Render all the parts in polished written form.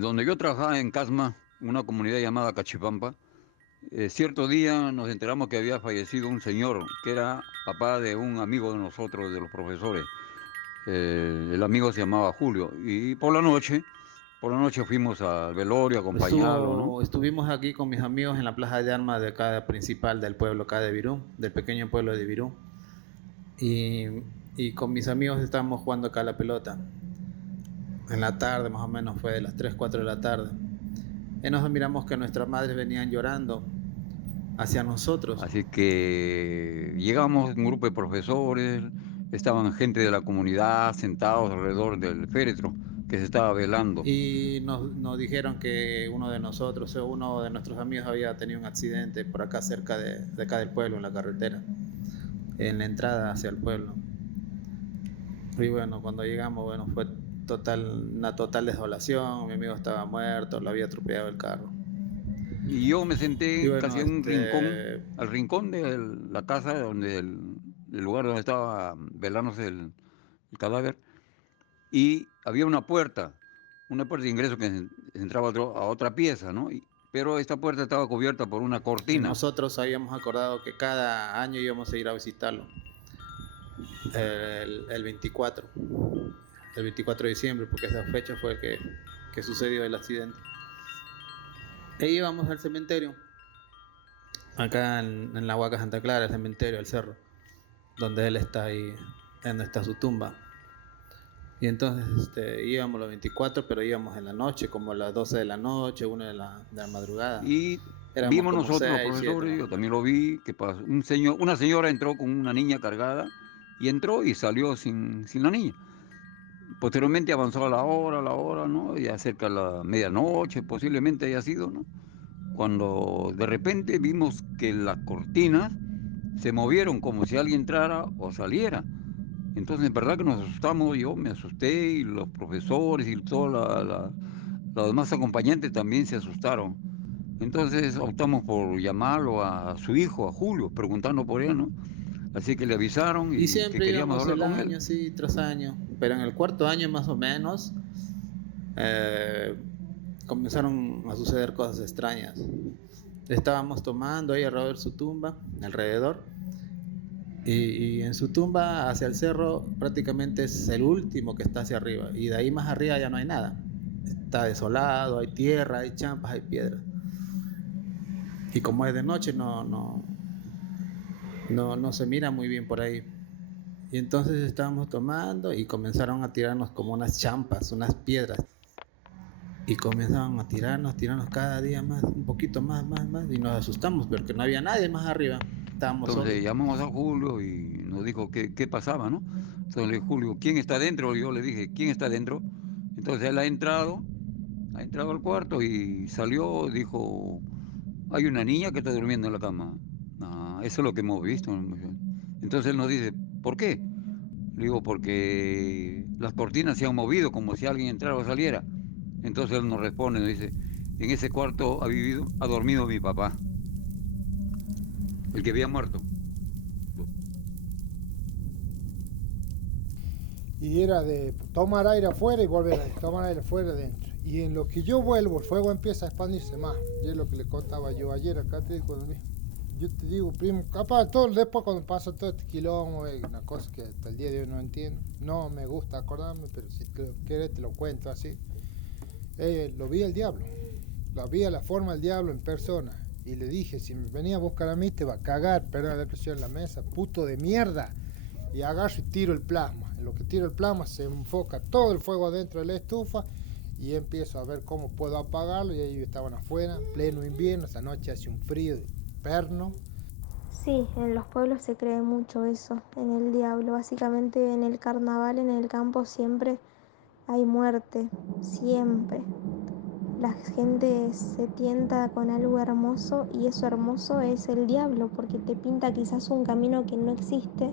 Donde yo trabajaba en Casma, una comunidad llamada Cachipampa, cierto día nos enteramos que había fallecido un señor que era papá de un amigo de nosotros, de los profesores. El amigo se llamaba Julio. Y por la noche fuimos al velorio a acompañarlo, ¿no? Estuvimos aquí con mis amigos en la plaza de armas de acá principal del pueblo acá de Virú, del pequeño pueblo de Virú. Y, y con mis amigos estábamos jugando acá a la pelota. En la tarde, más o menos, fue de las 3 4 de la tarde. Y nos miramos que nuestras madres venían llorando hacia nosotros. Así que llegamos, un grupo de profesores, estaban gente de la comunidad sentados alrededor del féretro que se estaba velando. Y nos dijeron que uno de nosotros, o uno de nuestros amigos había tenido un accidente por acá cerca de acá del pueblo, en la carretera, en la entrada hacia el pueblo. Y bueno, cuando llegamos, bueno, fue una total desolación. Mi amigo estaba muerto, lo había atropellado el carro. Y yo me Y senté bueno, casi en un rincón, al rincón de la casa, el lugar donde estaba velándose el cadáver, y había una puerta de ingreso que entraba a otra pieza, ¿no? Pero esta puerta estaba cubierta por una y cortina. nosotros habíamos acordado que cada año íbamos a ir a visitarlo, el 24, el 24 de diciembre, porque esa fecha fue que sucedió el accidente. E íbamos al cementerio, acá en la Huaca Santa Clara, el cementerio, el cerro, donde él está ahí, donde está su tumba. Y entonces íbamos los 24, pero íbamos en la noche, como a las 12 de la noche, 1 de la madrugada. Y Éramos vimos como nosotros, los 6 7 profesores, más yo o también menos. lo vi, que pasó, una señora entró con una niña cargada y entró y salió sin la niña. Posteriormente avanzó a la hora, ¿no? Ya cerca de la medianoche, posiblemente haya sido, ¿no? Cuando de repente vimos que las cortinas se movieron como si alguien entrara o saliera. Entonces, en verdad que nos asustamos, yo me asusté y los profesores y todos los demás acompañantes también se asustaron. Entonces optamos por llamarlo a su hijo, a Julio, preguntando por él, ¿no? Así que le avisaron Y y que siempre queríamos íbamos hablar el con él. año, así, tras año. Pero en el cuarto año más o menos, eh, comenzaron a suceder cosas extrañas. Estábamos tomando ahí alrededor de su tumba, alrededor, y en su tumba hacia el cerro prácticamente es el último que está hacia arriba, y de ahí más arriba ya no hay nada. Está desolado, hay tierra, hay champas, hay piedras. Y como es de noche, no se mira muy bien por ahí. Y entonces estábamos tomando y comenzaron a tirarnos como unas champas, unas piedras. Y comenzaban a tirarnos cada día más, un poquito más, más, más. Y nos asustamos porque no había nadie más arriba. Estábamos solos. Entonces llamamos a Julio y nos dijo qué pasaba, ¿no? Entonces le dije, Julio, ¿quién está dentro? Yo le dije, ¿quién está dentro? Entonces él ha entrado al cuarto y salió, dijo, hay una niña que está durmiendo en la cama. Ah, eso es lo que hemos visto. Entonces él nos dice, ¿por qué? Le digo, porque las cortinas se han movido como si alguien entrara o saliera. Entonces él nos responde, nos dice, en ese cuarto ha dormido mi papá, el que había muerto. Y era de tomar aire afuera y volver a tomar aire afuera adentro. Y en lo que yo vuelvo, el fuego empieza a expandirse más. Y es lo que le contaba yo ayer acá, te digo, yo te digo, primo, capaz todo después cuando pasa todo este quilombo, es una cosa que hasta el día de hoy no entiendo. No me gusta acordarme, pero si te lo quieres te lo cuento así. Lo vi al diablo, lo vi a la forma del diablo en persona. Y le dije, si me venía a buscar a mí te va a cagar, perdón la expresión en la mesa, puto de mierda. Y agarro y tiro el plasma. En lo que tiro el plasma se enfoca todo el fuego adentro de la estufa y empiezo a ver cómo puedo apagarlo. Y ellos estaban afuera, pleno invierno, esa noche hace un frío de perno. Sí, en los pueblos se cree mucho eso, en el diablo. Básicamente en el carnaval, en el campo, siempre hay muerte, siempre. La gente se tienta con algo hermoso y eso hermoso es el diablo, porque te pinta quizás un camino que no existe,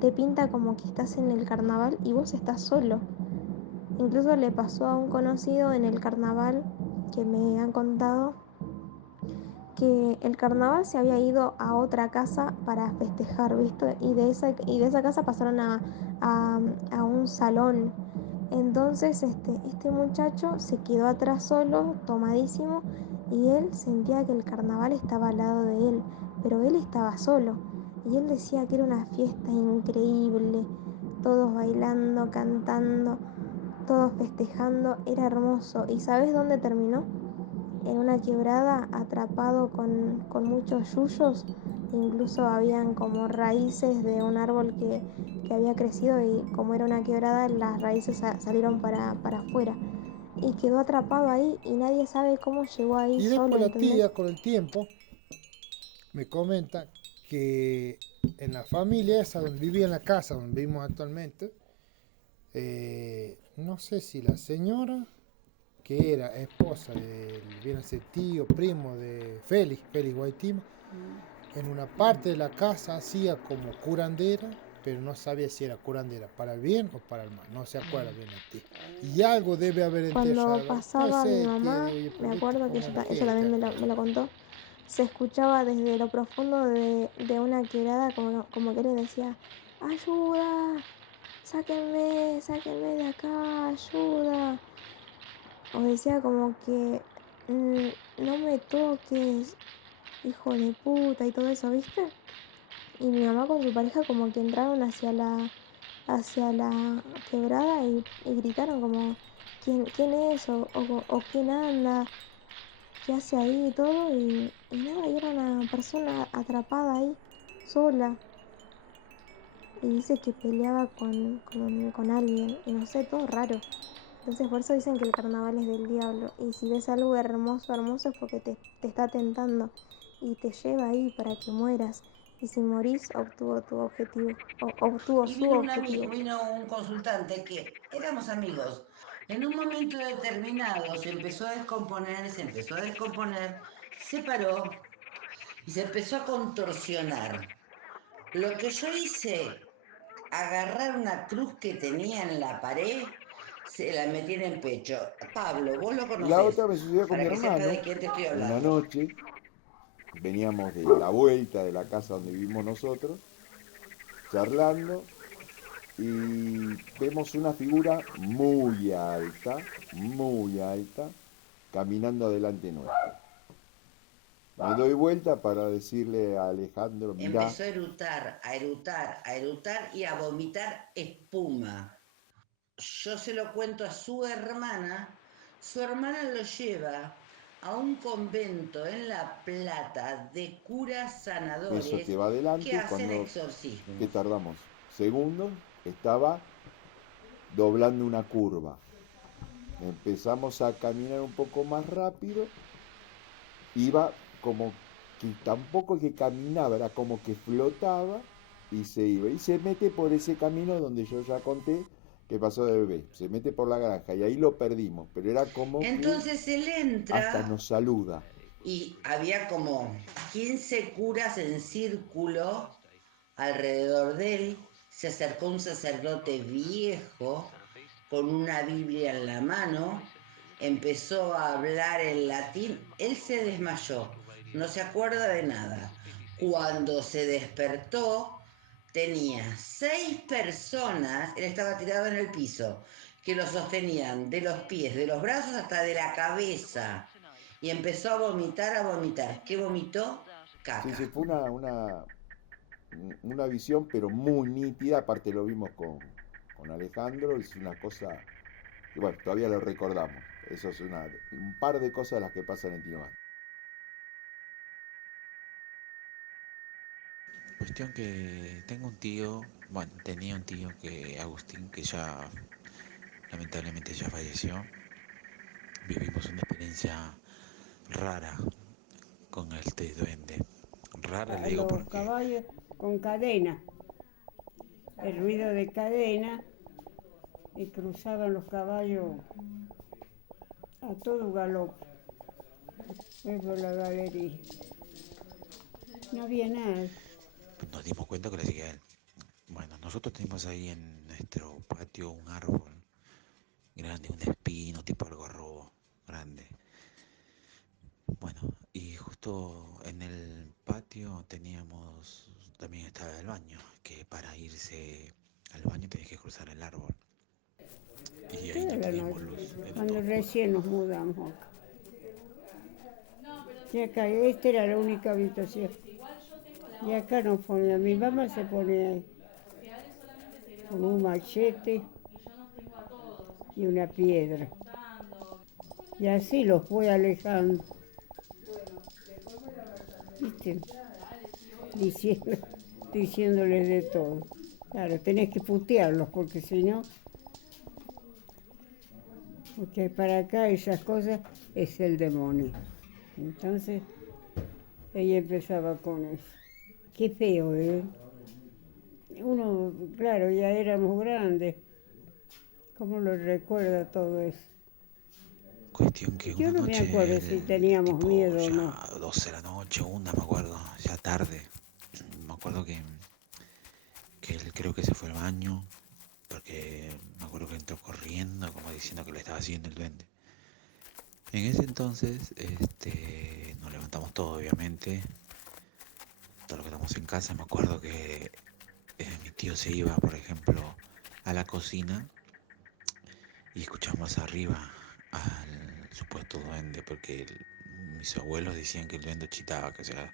te pinta como que estás en el carnaval y vos estás solo. Incluso le pasó a un conocido en el carnaval que me han contado que el carnaval se había ido a otra casa para festejar, ¿viste? Y de esa casa pasaron a un salón. Entonces este muchacho se quedó atrás solo, tomadísimo, y él sentía que el carnaval estaba al lado de él, pero él estaba solo. Y él decía que era una fiesta increíble, todos bailando, cantando, todos festejando, era hermoso. ¿Y sabes dónde terminó? En una quebrada, atrapado con muchos yuyos, incluso habían como raíces de un árbol que había crecido y como era una quebrada, las raíces salieron para afuera. Y quedó atrapado ahí y nadie sabe cómo llegó ahí Y solo, después la ¿entendés? tía, con el tiempo, me comenta que en la familia esa donde vivía, en la casa donde vivimos actualmente, no sé si la señora, que era esposa del, viene a ser tío, primo de Félix Guaitima, en una parte de la casa hacía como curandera, pero no sabía si era curandera para el bien o para el mal, no se acuerda bien la tía. Y algo debe haber Cuando enterrado ahí. No pasaba mi sé, tía, mamá, digo yo, me pero viste acuerdo que cómo es la ella gente también acá. me lo contó, se escuchaba desde lo profundo de una quebrada como que le decía, ayuda, sáquenme, sáquenme de acá, ayuda. O decía como que no me toques, hijo de puta y todo eso, ¿viste? Y mi mamá con su pareja como que entraron hacia la quebrada y gritaron como, ¿quién es? O quién anda, qué hace ahí y todo. Y nada, y era una persona atrapada ahí, sola. Y dice que peleaba con alguien, y no sé, todo raro. Entonces por eso dicen que el carnaval es del diablo. Y si ves algo hermoso, hermoso es porque te está tentando y te lleva ahí para que mueras. Y si morís, obtuvo tu objetivo. Obtuvo Y su objetivo. vino un consultante que éramos amigos. En un momento determinado se empezó a descomponer, se paró y se empezó a contorsionar. Lo que yo hice, agarrar una cruz que tenía en la pared, se la metí en el pecho. Pablo, vos lo Y la conocés, otra me sucedió con mi para que sepas hermano, de quién te estoy una hablando. noche, veníamos de la vuelta de la casa donde vivimos nosotros, charlando, y vemos una figura muy alta, caminando adelante nuestro. Me doy vuelta para decirle a Alejandro, mirá, Empezó a erutar, a erutar, a erutar y a vomitar espuma. Yo se lo cuento a su hermana lo lleva a un convento en La Plata de curas eso sanadores que va que adelante y hacen cuando, ¿qué exorcismos. tardamos? Segundos, estaba doblando una curva. Empezamos a caminar un poco más rápido, iba como que tampoco que caminaba, era como que flotaba y se iba. Y se mete por ese camino donde yo ya conté que pasó de bebé. Se mete por la granja y ahí lo perdimos, pero era como que Entonces él hasta entra nos saluda. y había como 15 curas en círculo alrededor de él. Se acercó un sacerdote viejo con una Biblia en la mano, empezó a hablar en latín, él se desmayó, no se acuerda de nada. Cuando se despertó, tenía 6 personas, él estaba tirado en el piso, que lo sostenían de los pies, de los brazos hasta de la cabeza. Y empezó a vomitar, a vomitar. ¿Qué vomitó? Sí, sí, Caca. fue una visión, pero muy nítida. Aparte lo vimos con Alejandro, es una cosa que, bueno, todavía lo recordamos. Eso es un par de cosas de las que pasan en Tinogasta. Cuestión que tengo un tío, bueno, tenía un tío que Agustín, que ya lamentablemente ya falleció. Vivimos una experiencia rara con este duende. Rara le A digo los porque caballos con cadena, el ruido de cadena, y cruzaban los caballos a todo galope por la galería. No había nada. nos dimos cuenta que le seguía a él. Bueno, nosotros tenemos ahí en nuestro patio un árbol grande, un espino tipo algarrobo grande. Bueno, y justo en el patio teníamos, también estaba el baño, que para irse al baño tenés que cruzar el árbol. Y ahí Toda no la teníamos noche, luz, era cuando todo oscuro. recién nos mudamos acá. Y acá, esta era la única habitación. Y acá nos ponía, mi mamá se ponía ahí, con un machete y una piedra. Y así los fue alejando, ¿viste? Diciendo, diciéndoles de todo. Claro, tenés que putearlos porque si no, porque para acá esas cosas es el demonio. Entonces ella empezaba con eso. Qué feo, ¿eh? Uno, claro, ya éramos grandes. ¿Cómo lo recuerda todo eso? Cuestión que Yo una no me acuerdo noche, si teníamos tipo miedo o ya no. 12 de la noche, una me acuerdo, ya tarde. Me acuerdo que él creo que se fue al baño, porque me acuerdo que entró corriendo, como diciendo que le estaba haciendo el duende. En ese entonces, nos levantamos todos, obviamente, todos los que estamos en casa. Me acuerdo que mi tío se iba, por ejemplo, a la cocina y escuchamos arriba al supuesto duende, porque mis abuelos decían que el duende chitaba, que sea.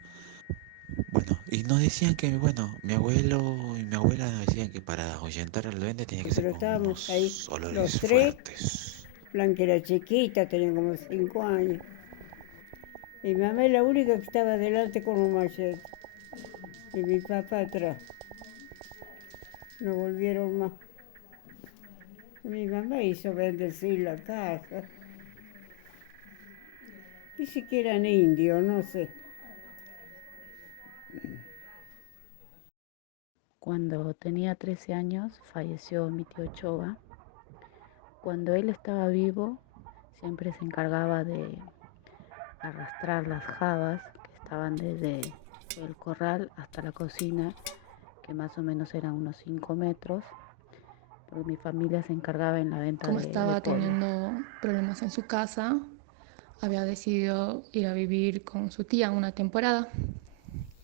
Bueno, y nos decían que, bueno, mi abuelo y mi abuela nos decían que para ahuyentar al duende tenía que ser Pero con estábamos ahí unos los olores tres. fuertes. Blanca era chiquita, tenía como 5 años. Y mi mamá es la única que estaba delante con un machete. Y mi papá atrás. No volvieron más. Mi mamá hizo bendecir la casa. Ni siquiera eran indios, no sé. Cuando tenía 13 años falleció mi tío Choba. Cuando él estaba vivo, siempre se encargaba de arrastrar las jabas que estaban desde el corral hasta la cocina, que más o menos eran unos 5 metros, porque mi familia se encargaba en la venta Como de estaba pollo. teniendo problemas en su casa, había decidido ir a vivir con su tía una temporada.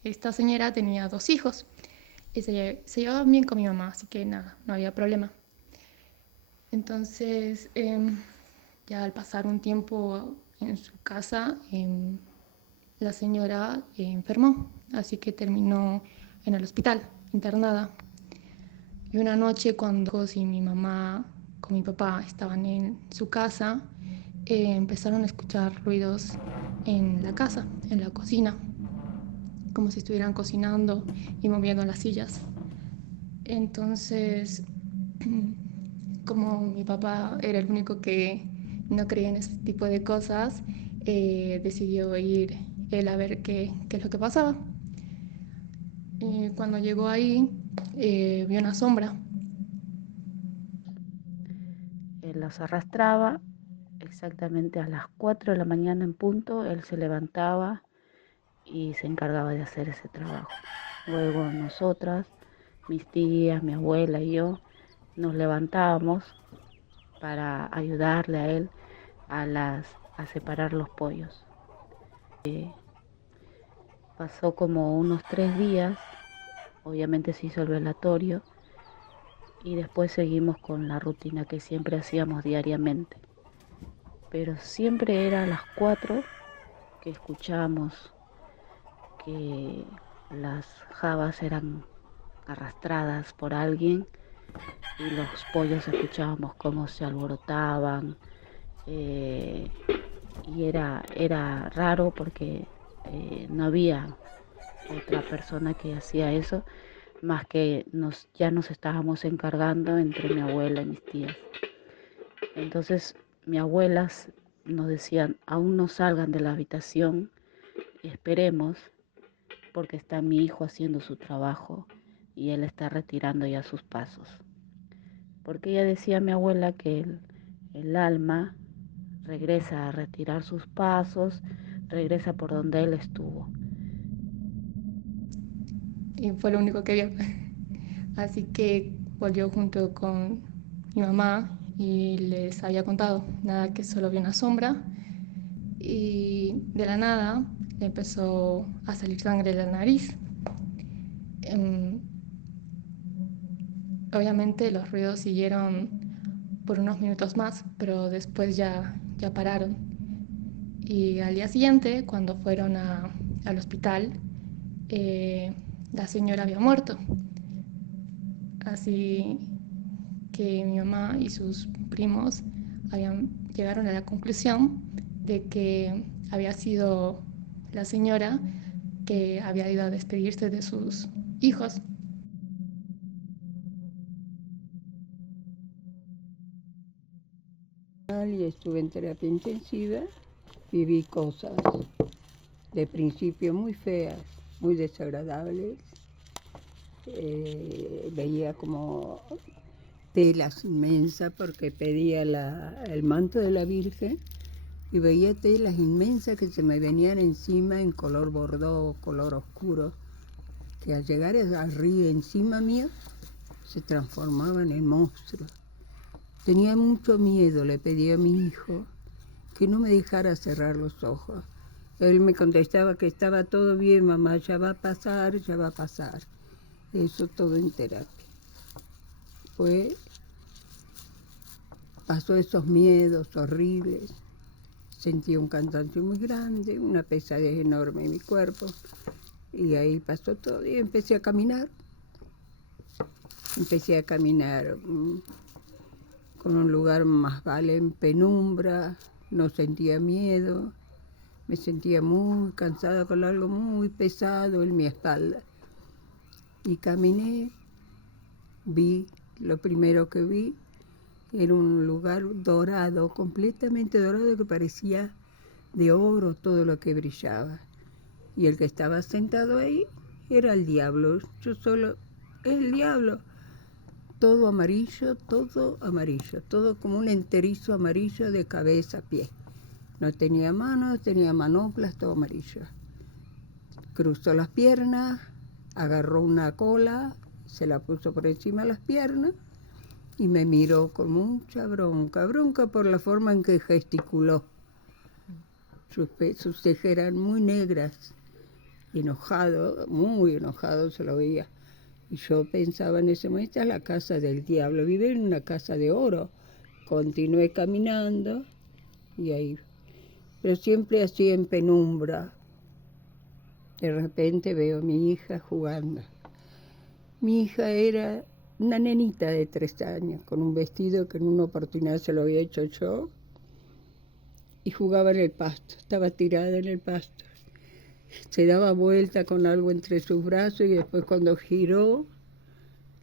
Esta señora tenía 2 hijos y se llevaban bien con mi mamá, así que nada, no había problema. Entonces, ya al pasar un tiempo en su casa, la señora enfermó, así que terminó en el hospital, internada. Y una noche cuando y mi mamá con mi papá estaban en su casa, empezaron a escuchar ruidos en la casa, en la cocina, como si estuvieran cocinando y moviendo las sillas. Entonces, como mi papá era el único que no creía en ese tipo de cosas, decidió ir él a ver qué es lo que pasaba. Y cuando llegó ahí, vio una sombra. Él las arrastraba exactamente a las 4 de la mañana en punto. Él se levantaba y se encargaba de hacer ese trabajo. Luego nosotras, mis tías, mi abuela y yo, nos levantábamos para ayudarle a él a separar los pollos. Pasó como unos 3 días, obviamente se hizo el velatorio y después seguimos con la rutina que siempre hacíamos diariamente. Pero siempre era a las 4 que escuchábamos que las jabas eran arrastradas por alguien y los pollos escuchábamos cómo se alborotaban, eh, y era raro porque no había otra persona que hacía eso, más que ya nos estábamos encargando entre mi abuela y mis tías. Entonces mi abuela nos decían, aún no salgan de la habitación, esperemos, porque está mi hijo haciendo su trabajo y él está retirando ya sus pasos. Porque ella decía, mi abuela, que el alma regresa a retirar sus pasos, regresa por donde él estuvo. Y fue lo único que vio. Así que volvió junto con mi mamá y les había contado, nada, que solo vio una sombra y de la nada le empezó a salir sangre de la nariz. Obviamente los ruidos siguieron por unos minutos más, pero después ya pararon. Y al día siguiente, cuando fueron al hospital, la señora había muerto. Así que mi mamá y sus primos llegaron a la conclusión de que había sido la señora que había ido a despedirse de sus hijos. Y estuve en terapia intensiva, viví cosas de principio muy feas, muy desagradables. Veía como telas inmensas porque pedía el manto de la Virgen y veía telas inmensas que se me venían encima en color bordó, color oscuro, que al llegar arriba encima mío se transformaban en monstruos. Tenía mucho miedo, le pedí a mi hijo que no me dejara cerrar los ojos. Él me contestaba que estaba todo bien, mamá, ya va a pasar, ya va a pasar. Eso todo en terapia. Pasó esos miedos horribles, sentí un cansancio muy grande, una pesadez enorme en mi cuerpo, y ahí pasó todo y empecé a caminar. Con un lugar más vale en penumbra, no sentía miedo, me sentía muy cansada con algo muy pesado en mi espalda. Y caminé, lo primero que vi era un lugar dorado, completamente dorado, que parecía de oro todo lo que brillaba. Y el que estaba sentado ahí era el diablo, el diablo. Todo amarillo, todo como un enterizo amarillo de cabeza a pie. No tenía manos, tenía manoplas, todo amarillo. Cruzó las piernas, agarró una cola, se la puso por encima de las piernas y me miró con mucha bronca por la forma en que gesticuló. Sus cejas eran muy negras, muy enojado se lo veía. Y yo pensaba en ese momento, esta es la casa del diablo, vive en una casa de oro. Continué caminando y ahí, pero siempre así en penumbra. De repente veo a mi hija jugando. Mi hija era una nenita de 3 años, con un vestido que en una oportunidad se lo había hecho yo, y jugaba en el pasto, estaba tirada en el pasto. Se daba vuelta con algo entre sus brazos y después cuando giró,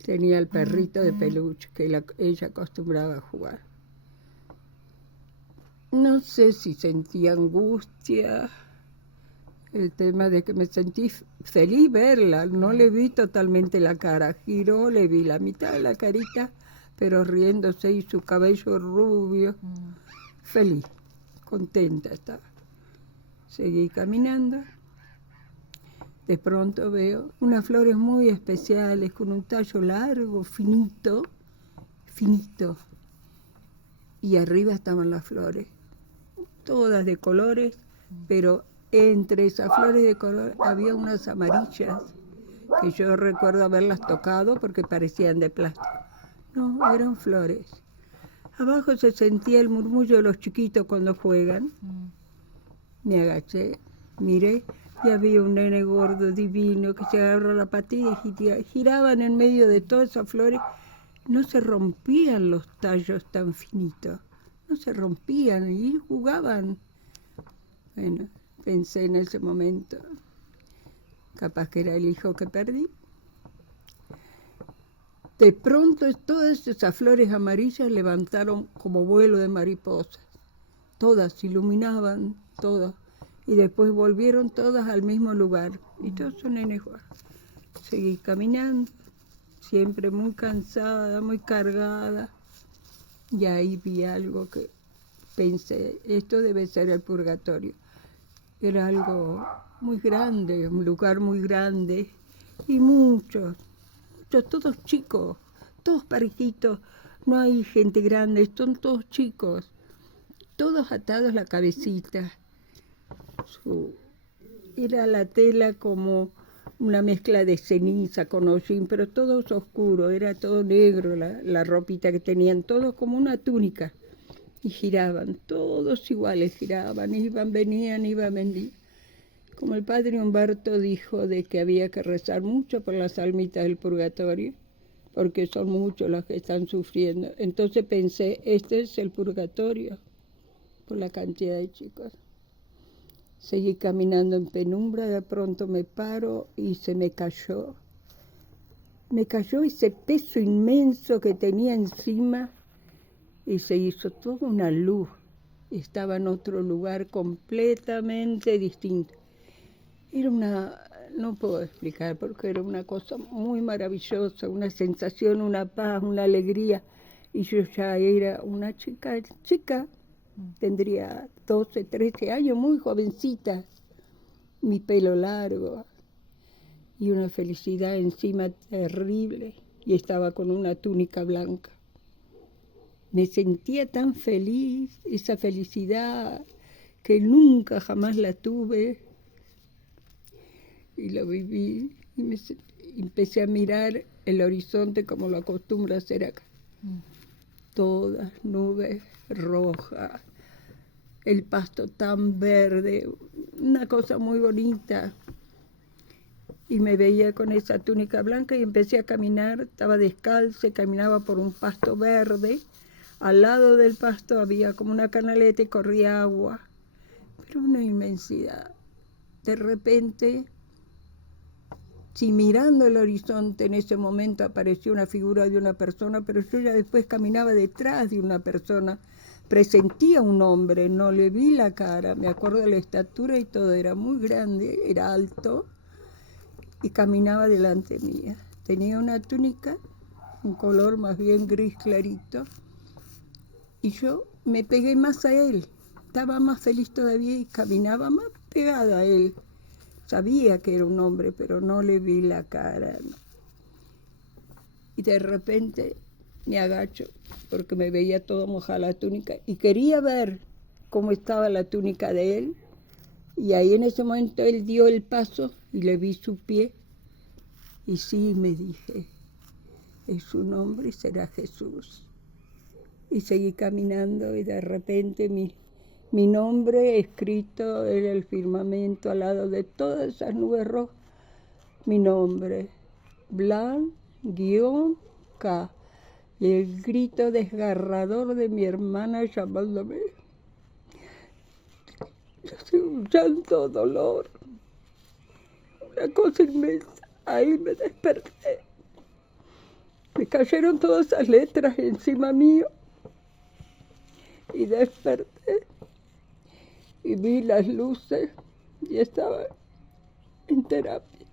tenía el perrito de peluche que ella acostumbraba a jugar. No sé si sentía angustia, el tema de que me sentí feliz verla, no le vi totalmente la cara, giró, le vi la mitad de la carita, pero riéndose y su cabello rubio, feliz, contenta estaba. Seguí caminando. De pronto veo unas flores muy especiales, con un tallo largo, finito, y arriba estaban las flores, todas de colores, pero entre esas flores de color había unas amarillas, que yo recuerdo haberlas tocado porque parecían de plástico. No, eran flores. Abajo se sentía el murmullo de los chiquitos cuando juegan. Me agaché, miré, y había un nene gordo, divino, que se agarró la patilla y giraban en medio de todas esas flores. No se rompían los tallos tan finitos, no se rompían y jugaban. Bueno, pensé en ese momento, capaz que era el hijo que perdí. De pronto todas esas flores amarillas levantaron como vuelo de mariposas, todas se iluminaban, todas. Y después volvieron todas al mismo lugar. Y todos son nenes. Seguí caminando, siempre muy cansada, muy cargada. Y ahí vi algo que pensé, esto debe ser el purgatorio. Era algo muy grande, un lugar muy grande. Y muchos, todos chicos, todos parejitos. No hay gente grande, son todos chicos. Todos atados la cabecita. Era la tela como una mezcla de ceniza con hollín, pero todos oscuros, era todo negro la ropita que tenían, todos como una túnica. Y giraban, todos iguales, giraban, iban, venían. Como el padre Humberto dijo de que había que rezar mucho por las almitas del purgatorio, porque son muchos los que están sufriendo. Entonces pensé, este es el purgatorio, por la cantidad de chicos. Seguí caminando en penumbra, de pronto me paro y se me cayó. Me cayó ese peso inmenso que tenía encima y se hizo toda una luz. Estaba en otro lugar completamente distinto. No puedo explicar porque era una cosa muy maravillosa, una sensación, una paz, una alegría. Y yo ya era una chica, tendría 12, 13 años, muy jovencita, mi pelo largo y una felicidad encima terrible. Y estaba con una túnica blanca. Me sentía tan feliz, esa felicidad que nunca jamás la tuve. Y lo viví y empecé a mirar el horizonte como lo acostumbro a hacer acá. Todas nubes rojas, el pasto tan verde, una cosa muy bonita. Y me veía con esa túnica blanca y empecé a caminar, estaba descalza, caminaba por un pasto verde. Al lado del pasto había como una canaleta y corría agua, pero una inmensidad. De repente, si mirando el horizonte en ese momento apareció una figura de una persona, pero yo ya después caminaba detrás de una persona, presentía un hombre, no le vi la cara, me acuerdo de la estatura y todo, era muy grande, era alto y caminaba delante mía. Tenía una túnica, un color más bien gris clarito, y yo me pegué más a él, estaba más feliz todavía y caminaba más pegada a él. Sabía que era un hombre, pero no le vi la cara. ¿No? Y de repente me agacho, porque me veía todo mojada la túnica, y quería ver cómo estaba la túnica de él. Y ahí en ese momento él dio el paso y le vi su pie. Y sí, me dije, es un hombre y será Jesús. Y seguí caminando y de repente mi nombre escrito en el firmamento al lado de todas esas nubes rojas, mi nombre, Blan-K, y el grito desgarrador de mi hermana llamándome. Yo soy un llanto, dolor, una cosa inmensa. Ahí me desperté. Me cayeron todas esas letras encima mío y desperté. Y vi las luces y estaba en terapia.